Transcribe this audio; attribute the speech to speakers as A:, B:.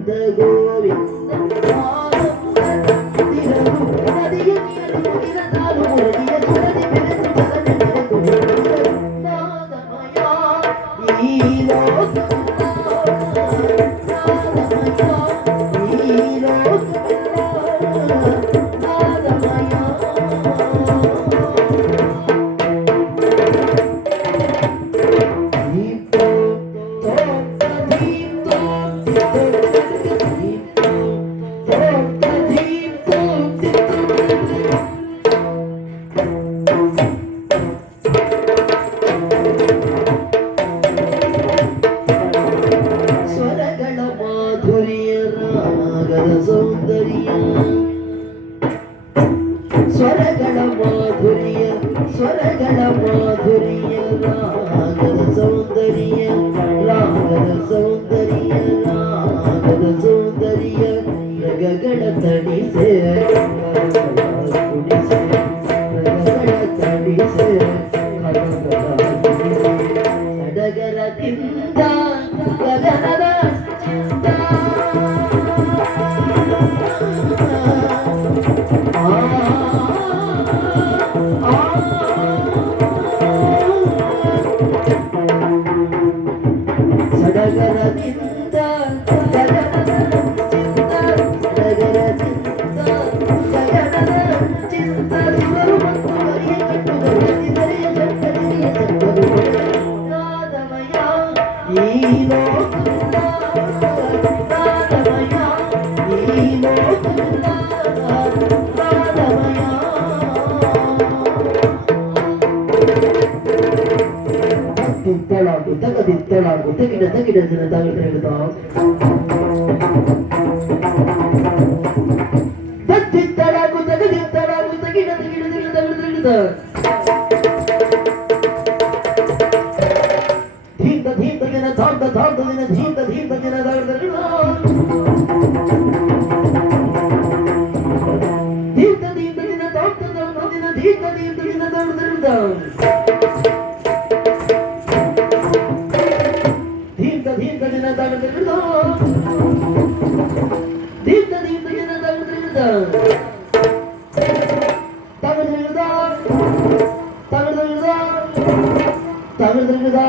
A: pegou. ಸೌಂದರ್ಯ. ಸ್ವರಗಳ ಮಾಧುರ್ಯ ಸ್ವರಗಳ ಮಾಧುರ್ಯ ಸೌಂದರ್ಯ ರಾಗದ ಸೌಂದರ್ಯ ರಾಗದ ಸೌಂದರ್ಯ. ರಗಗಳ ತಡಿಸೆ ತಡಿಸೆ ಸಡಗರದಿಂದ, ಗಗನದ ಚಿಂತ. dittelaku, taka dittelaku, tegine, tegine sinne tagirtaan. Dittelaku, tagi dittelaku, tegine, tegine, tegine, tagirtaan. ಧೀಂತ ದೊಡ್ಡ ದಿನ ಧಾಂತ ಜನ ದಿನ ಧೀಂತ ಜನ ದಿನ ದೊಡ್ಡ ದೊಡ್ಡ ದಿನ ಧಾಂತ ಧಾಂತ ದಿನ ಧೀಂತ ಧೀಂತ ಜನ ತಗದಿರುವುದ ಧೀಂತ ಧೀಂತ ಜನ ತಗದಿರುವುದ தவிர்த்திருக்குதா